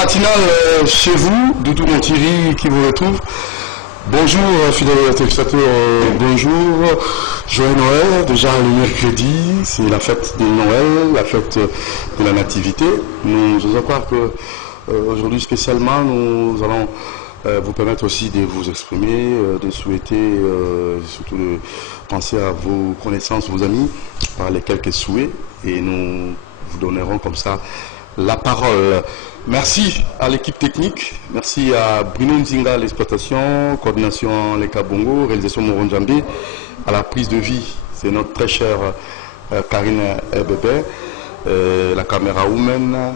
matinale chez vous, Doudou Monthierry qui vous retrouve. Bonjour fidèles téléspectateurs, bonjour. Joyeux Noël, déjà le mercredi, c'est la fête de Noël, la fête de la Nativité. Nous osons croire que aujourd'hui spécialement, nous allons vous permettre aussi de vous exprimer, de souhaiter, surtout de penser à vos connaissances, vos amis, par les quelques souhaits, et nous vous donnerons comme ça la parole. Merci à l'équipe technique, merci à Bruno Nzinga, l'exploitation, coordination Leka Bongo, réalisation Moronjambé, à la prise de vie, c'est notre très chère Karine Bébé, la caméra woman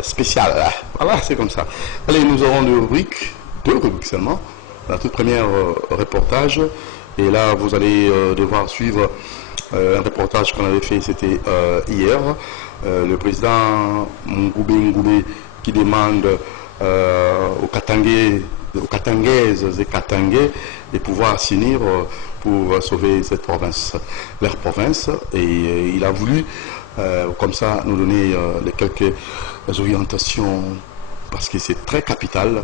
spéciale. Voilà, c'est comme ça. Allez, nous aurons deux rubriques seulement. La toute première reportage, et là vous allez devoir suivre un reportage qu'on avait fait, c'était hier. Le président Ngoubé qui demande aux Katangaises et Katangais de pouvoir s'unir pour sauver cette province, leur province, et il a voulu comme ça nous donner les quelques orientations, parce que c'est très capital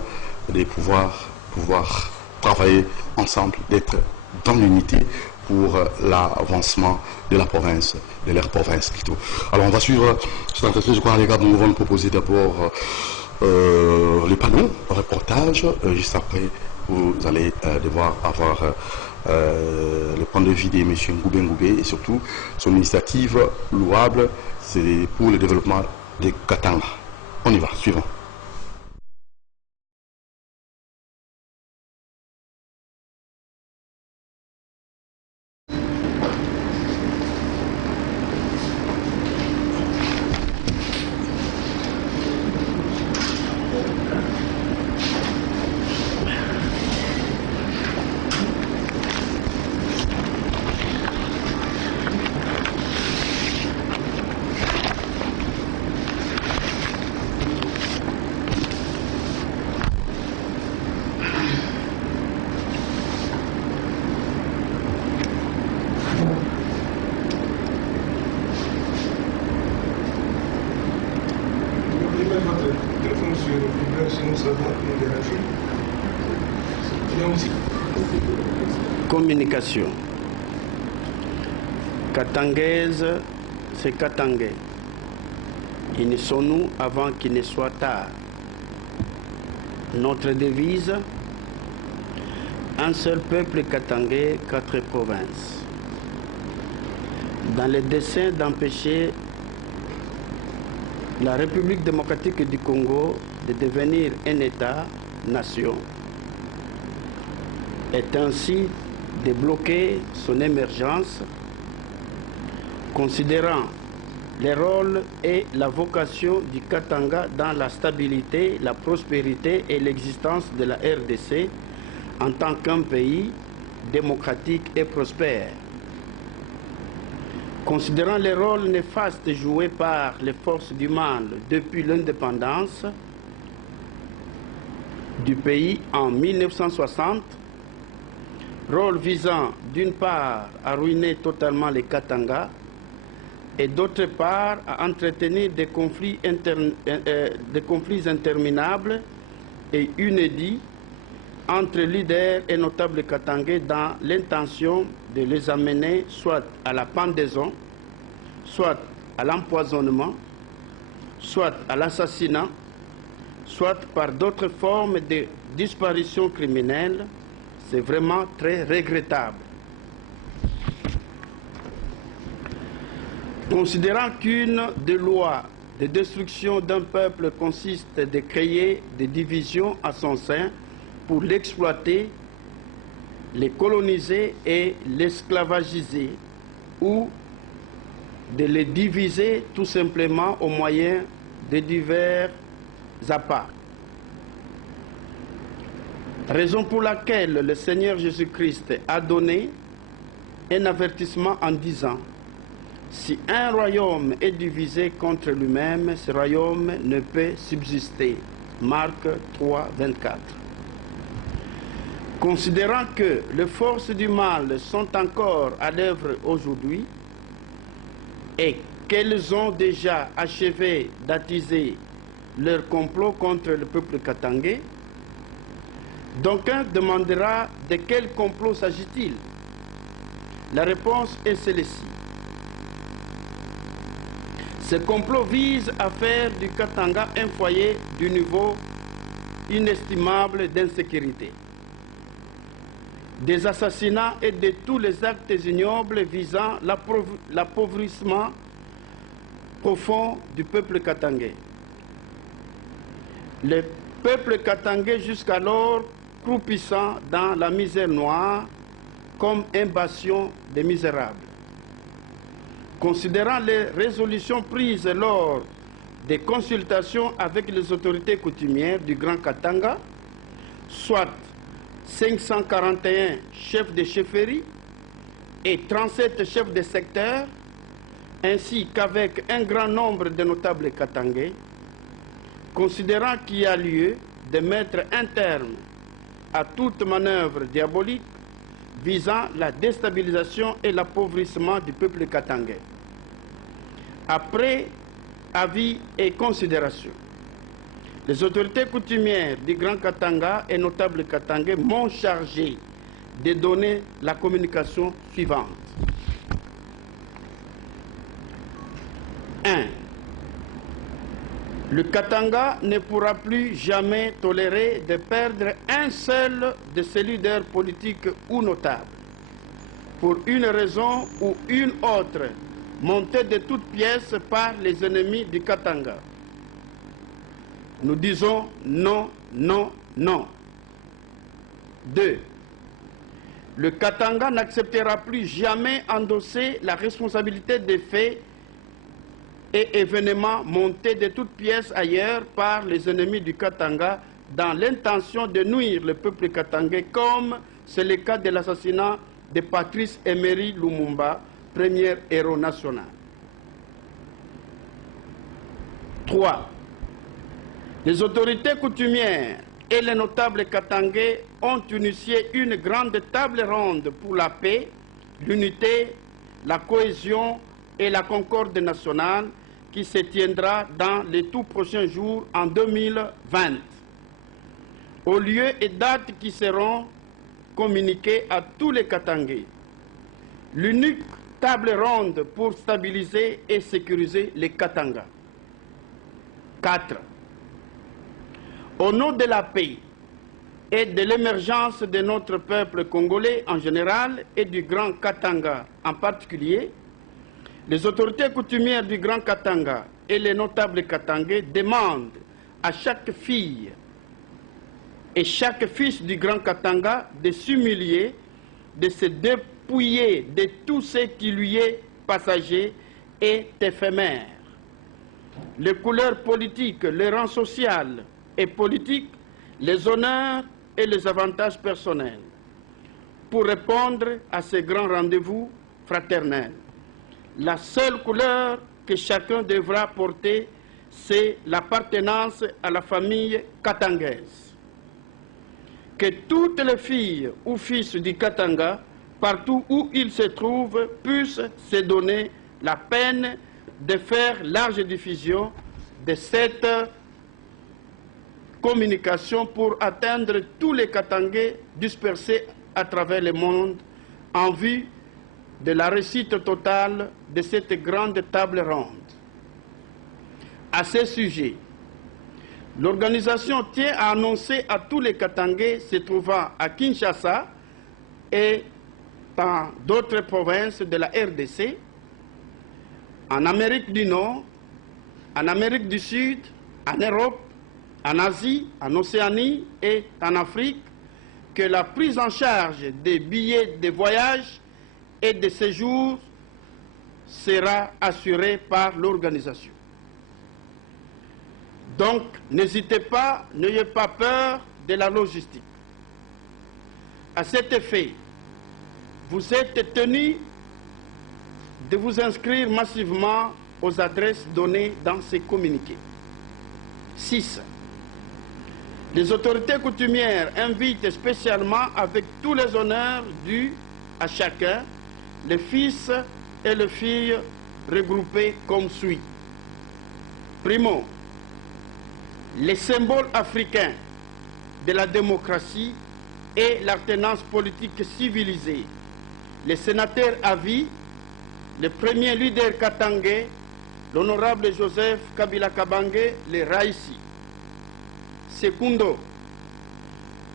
de pouvoir travailler ensemble, d'être dans l'unité pour l'avancement de la province, de leur province plutôt. Alors on va suivre cette entreprise. Je crois les gars, nous vont nous proposer d'abord les panneaux, le reportage. Juste après, vous allez devoir avoir le point de vue de M. Ngoubé et surtout son initiative louable, c'est pour le développement des Katanga. On y va, suivant. Communication. Katangaise, c'est Katangais. Unissons-nous avant qu'il ne soit tard. Notre devise, un seul peuple katangais, 4 provinces. Dans le dessein d'empêcher la République démocratique du Congo de devenir un État-nation, est ainsi de bloquer son émergence, considérant les rôles et la vocation du Katanga dans la stabilité, la prospérité et l'existence de la RDC en tant qu'un pays démocratique et prospère. Considérant les rôles néfastes joués par les forces du mal depuis l'indépendance du pays en 1960, rôle visant d'une part à ruiner totalement les Katanga et d'autre part à entretenir des conflits interminables et inédits entre leaders et notables katangais dans l'intention de les amener soit à la pendaison, soit à l'empoisonnement, soit à l'assassinat, soit par d'autres formes de disparition criminelle. C'est vraiment très regrettable. Considérant qu'une des lois de destruction d'un peuple consiste de créer des divisions à son sein pour l'exploiter, les coloniser et l'esclavagiser, ou de les diviser tout simplement au moyen de divers appâts. Raison pour laquelle le Seigneur Jésus-Christ a donné un avertissement en disant: si un royaume est divisé contre lui-même, ce royaume ne peut subsister. Marc 3, 24. Considérant que les forces du mal sont encore à l'œuvre aujourd'hui et qu'elles ont déjà achevé d'attiser leur complot contre le peuple katangais. D'aucuns demandera de quel complot s'agit-il. La réponse est celle-ci. Ce complot vise à faire du Katanga un foyer du niveau inestimable d'insécurité, des assassinats et de tous les actes ignobles visant l'appauvrissement profond du peuple katangais. Le peuple katangais, jusqu'alors croupissant dans la misère noire comme un bastion des misérables. Considérant les résolutions prises lors des consultations avec les autorités coutumières du Grand Katanga, soit 541 chefs de chefferie et 37 chefs de secteur, ainsi qu'avec un grand nombre de notables katangais, considérant qu'il y a lieu de mettre un terme à toute manœuvre diabolique visant la déstabilisation et l'appauvrissement du peuple katangais. Après avis et considération, les autorités coutumières du Grand Katanga et notables katangais m'ont chargé de donner la communication suivante. 1. Le Katanga ne pourra plus jamais tolérer de perdre un seul de ses leaders politiques ou notables, pour une raison ou une autre, montés de toutes pièces par les ennemis du Katanga. Nous disons non, non, non. 2. Le Katanga n'acceptera plus jamais endosser la responsabilité des faits et événements montés de toutes pièces ailleurs par les ennemis du Katanga dans l'intention de nuire le peuple katangais, comme c'est le cas de l'assassinat de Patrice Emery Lumumba, premier héros national. 3. Les autorités coutumières et les notables katangais ont initié une grande table ronde pour la paix, l'unité, la cohésion et la concorde nationale qui se tiendra dans les tout prochains jours en 2020, aux lieux et dates qui seront communiqués à tous les Katangais. L'unique table ronde pour stabiliser et sécuriser les Katanga. 4. Au nom de la paix et de l'émergence de notre peuple congolais en général et du Grand Katanga en particulier, les autorités coutumières du Grand Katanga et les notables katangais demandent à chaque fille et chaque fils du Grand Katanga de s'humilier, de se dépouiller de tout ce qui lui est passager et éphémère. Les couleurs politiques, les rangs sociaux et politiques, les honneurs et les avantages personnels, pour répondre à ces grands rendez-vous fraternels. La seule couleur que chacun devra porter, c'est l'appartenance à la famille katangaise. Que toutes les filles ou fils du Katanga, partout où ils se trouvent, puissent se donner la peine de faire large diffusion de cette communication pour atteindre tous les Katangais dispersés à travers le monde en vue de la réussite totale de cette grande table ronde. À ce sujet, l'organisation tient à annoncer à tous les Katangais se trouvant à Kinshasa et dans d'autres provinces de la RDC, en Amérique du Nord, en Amérique du Sud, en Europe, en Asie, en Océanie et en Afrique, que la prise en charge des billets de voyage et de séjour sera assurée par l'organisation. Donc, n'hésitez pas, n'ayez pas peur de la logistique. À cet effet, vous êtes tenus de vous inscrire massivement aux adresses données dans ces communiqués. 6. Les autorités coutumières invitent spécialement, avec tous les honneurs dus à chacun, les fils et les filles regroupés comme suit. Primo, les symboles africains de la démocratie et l'alternance politique civilisée, les sénateurs à vie, le premier leader katangais, l'honorable Joseph Kabila Kabange, le Raïsi. Secundo,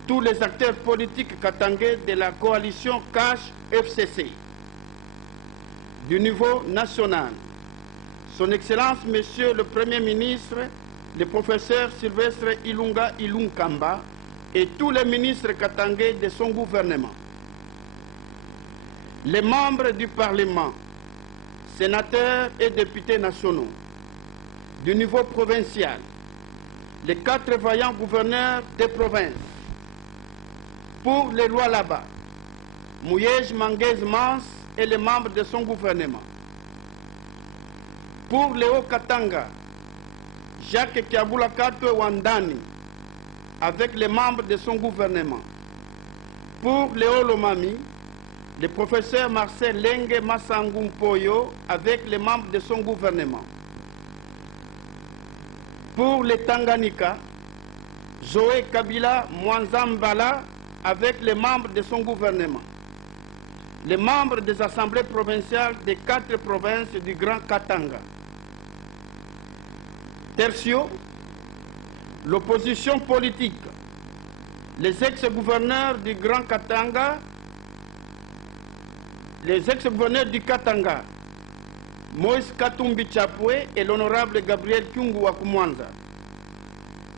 tous les acteurs politiques katangais de la coalition CASH-FCC. Du niveau national, Son Excellence, Monsieur le Premier ministre, le professeur Sylvestre Ilunga Ilunkamba et tous les ministres katangais de son gouvernement. Les membres du Parlement, sénateurs et députés nationaux, du niveau provincial, les 4 vaillants gouverneurs des provinces, pour les lois là-bas, Mouyej Manguez Mans et les membres de son gouvernement. Pour les Haut-Katanga, Jacques Kiabula-Katwe Wandani, avec les membres de son gouvernement. Pour les Hauts-Lomami, le professeur Marcel Lengue Massangou Mpoyo, avec les membres de son gouvernement. Pour les Tanganyika, Joé Kabila Mwanzambala, avec les membres de son gouvernement. Les membres des assemblées provinciales des 4 provinces du Grand Katanga. Tertio, l'opposition politique, les ex-gouverneurs du Grand Katanga, les ex-gouverneurs du Katanga, Moïse Katumbi Chapwe et l'honorable Gabriel Kyungu Wakumwanza,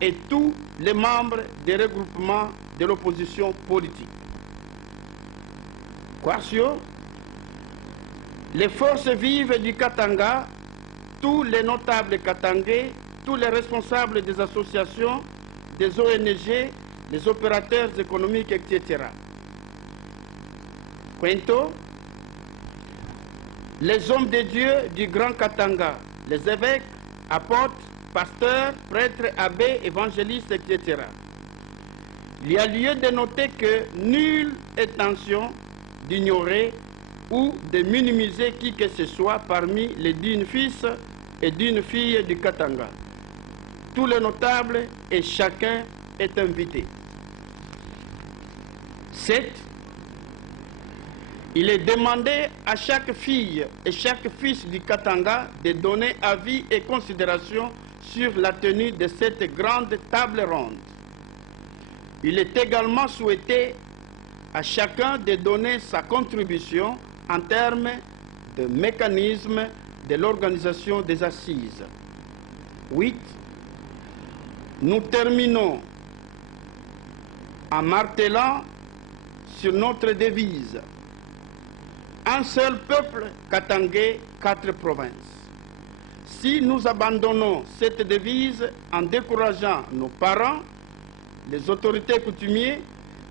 et tous les membres des regroupements de l'opposition politique. Quartio, les forces vives du Katanga, tous les notables katangais, tous les responsables des associations, des ONG, les opérateurs économiques, etc. Quinto, les hommes de Dieu du Grand Katanga, les évêques, apôtres, pasteurs, prêtres, abbés, évangélistes, etc. Il y a lieu de noter que nulle intention d'ignorer ou de minimiser qui que ce soit parmi les dignes fils et dignes filles du Katanga. Tous les notables et chacun est invité. 7. Il est demandé à chaque fille et chaque fils du Katanga de donner avis et considération sur la tenue de cette grande table ronde. Il est également souhaité à chacun de donner sa contribution en termes de mécanisme de l'organisation des assises. 8. Nous terminons en martelant sur notre devise: un seul peuple katangais, 4 provinces. Si nous abandonnons cette devise en décourageant nos parents, les autorités coutumières,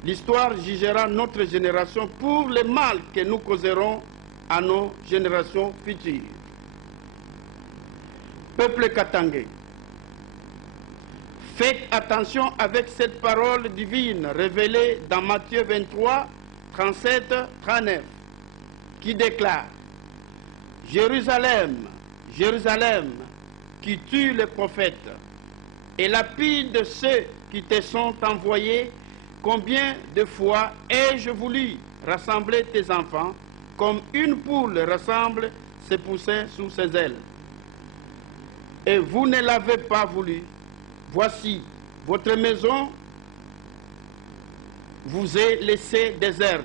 l'histoire jugera notre génération pour le mal que nous causerons à nos générations futures. Peuple katangais, faites attention avec cette parole divine révélée dans Matthieu 23, 37, 39, qui déclare: Jérusalem, Jérusalem, qui tue les prophètes et lapide ceux qui te sont envoyés, combien de fois ai-je voulu rassembler tes enfants comme une poule rassemble ses poussins sous ses ailes. Et vous ne l'avez pas voulu. Voici, votre maison vous est laissée déserte,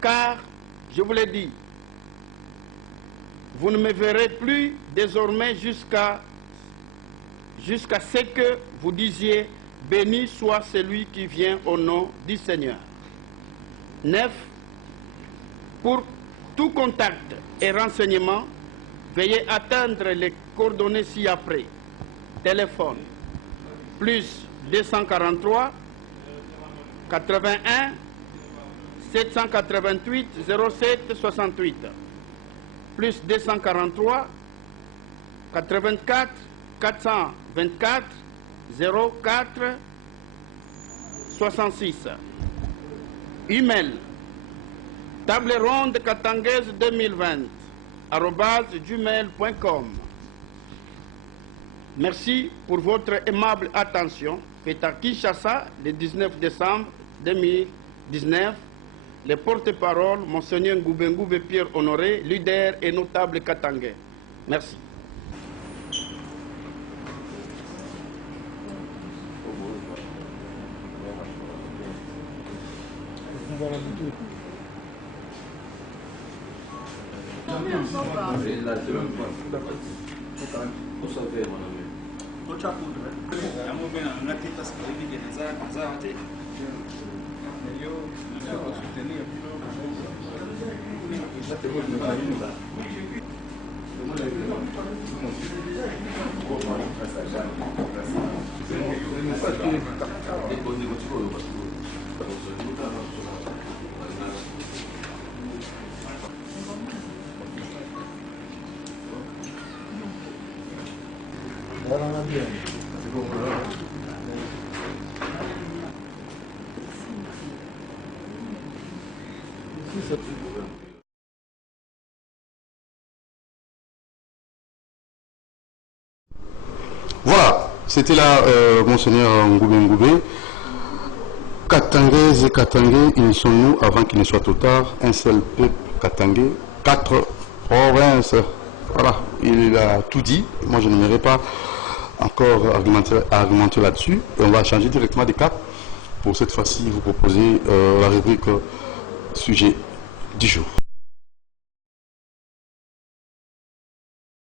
car, je vous l'ai dit, vous ne me verrez plus désormais jusqu'à ce que vous disiez: béni soit celui qui vient au nom du Seigneur. 9. Pour tout contact et renseignement, veuillez atteindre les coordonnées ci-après. Téléphone plus 243 81 788 07 68 plus 243 84 424 04 66. Email table ronde katangaise 2020 @gmail.com. Merci pour votre aimable attention. Fait à Kinshasa, le 19 décembre 2019, le porte-parole, Monseigneur Ngoubengoube Pierre Honoré, leader et notable katangais. Merci. Voilà, c'était là Monseigneur Ngoubengoube. Katangaises et Katangais, unissons-nous avant qu'il ne soit trop tard. Un seul peuple katangais, 4 provinces. Voilà, il a tout dit. Moi, je n'aimerais pas encore argumenter là-dessus. Et on va changer directement de cap. Pour cette fois-ci, vous proposer la rubrique sujet du jour.